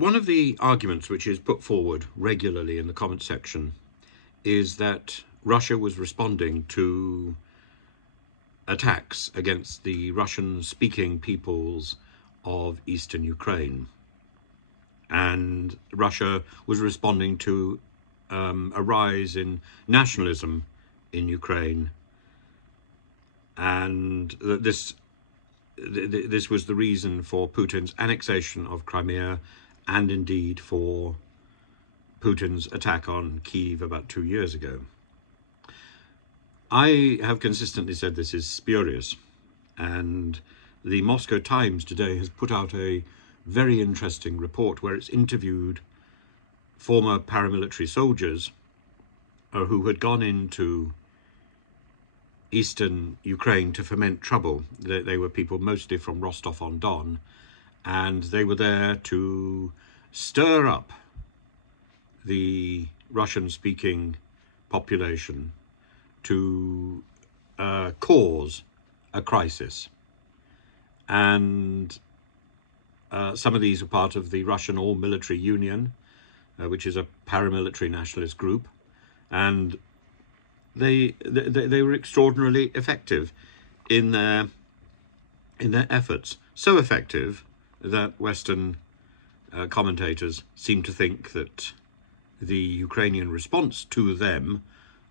One of the arguments which is put forward regularly in the comment section is that Russia was responding to attacks against the Russian-speaking peoples of eastern Ukraine. And Russia was responding to a rise in nationalism in Ukraine. And this was the reason for Putin's annexation of Crimea, and indeed for Putin's attack on Kyiv about 2 years ago. I have consistently said this is spurious, and the Moscow Times today has put out a very interesting report where it's interviewed former paramilitary soldiers who had gone into eastern Ukraine to foment trouble. They were people mostly from Rostov-on-Don, and they were there to stir up the Russian-speaking population to cause a crisis. And some of these are part of the Russian All-Military Union, which is a paramilitary nationalist group, and they were extraordinarily effective in their efforts. So effective that Western commentators seem to think that the Ukrainian response to them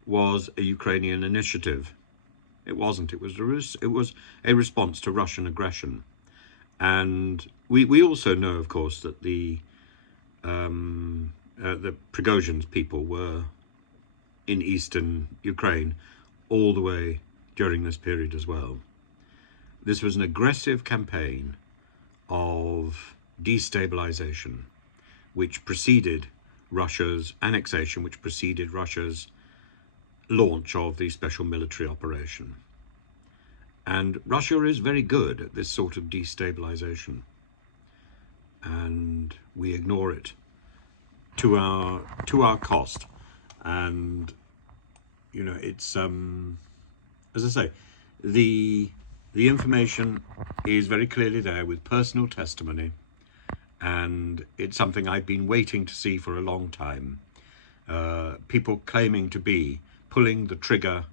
was a Ukrainian initiative. It wasn't. It was a response to Russian aggression. And we also know, of course, that the Prigozhin's people were in eastern Ukraine all the way during this period as well. This was an aggressive campaign of destabilization, which preceded Russia's annexation, which preceded Russia's launch of the special military operation. And Russia is very good at this sort of destabilization, and we ignore it to our cost. And you know, it's as I say, the information is very clearly there with personal testimony, and it's something I've been waiting to see for a long time. People claiming to be pulling the trigger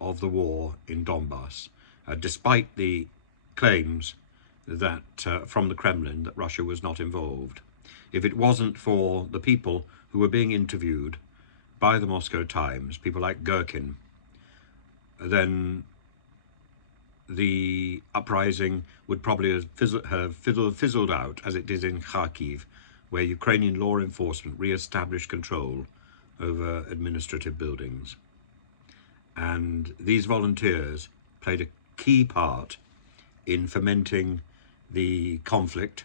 of the war in Donbass, despite the claims that from the Kremlin that Russia was not involved. If it wasn't for the people who were being interviewed by the Moscow Times, people like Gherkin, then the uprising would probably have fizzled out, as it did in Kharkiv, where Ukrainian law enforcement re-established control over administrative buildings. And these volunteers played a key part in fomenting the conflict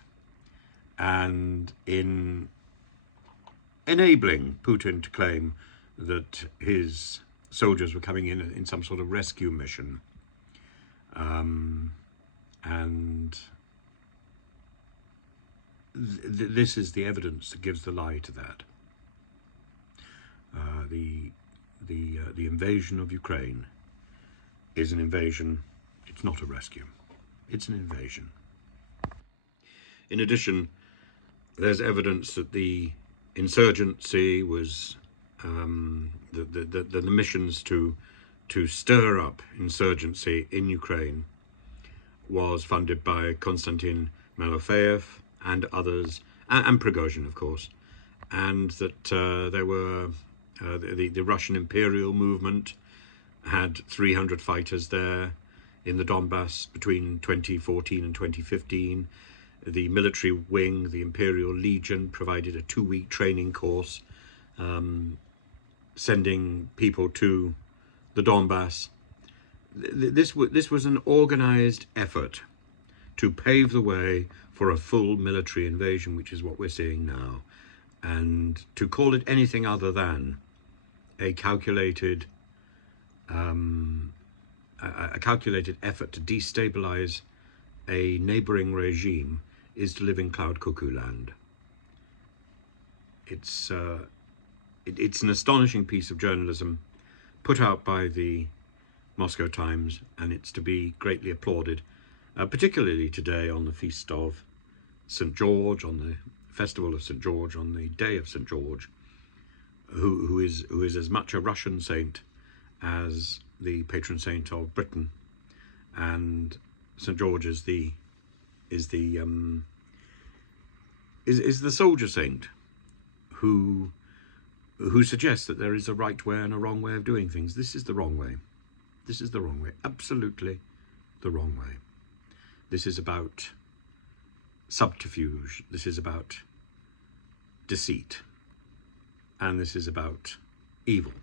and in enabling Putin to claim that his soldiers were coming in some sort of rescue mission. And this is the evidence that gives the lie to that. The invasion of Ukraine is an invasion. It's not a rescue. It's an invasion. In addition, there's evidence that the insurgency was the missions to stir up insurgency in Ukraine was funded by Konstantin Malofeyev and others, and Prigozhin, of course, and that there were the Russian imperial movement had 300 fighters there in the Donbass between 2014 and 2015. The military wing, the Imperial Legion, provided a 2-week training course, sending people to the Donbass. This was an organized effort to pave the way for a full military invasion, which is what we're seeing now. And to call it anything other than a calculated effort to destabilize a neighboring regime is to live in cloud cuckoo land. It's an astonishing piece of journalism put out by the Moscow Times, and it's to be greatly applauded, particularly today on the feast of St. George, on the festival of St. George, on the day of St. George, who is as much a Russian saint as the patron saint of Britain, and St. George is the soldier saint who suggests that there is a right way and a wrong way of doing things. This is the wrong way. This is the wrong way. Absolutely the wrong way. This is about subterfuge. This is about deceit. And this is about evil.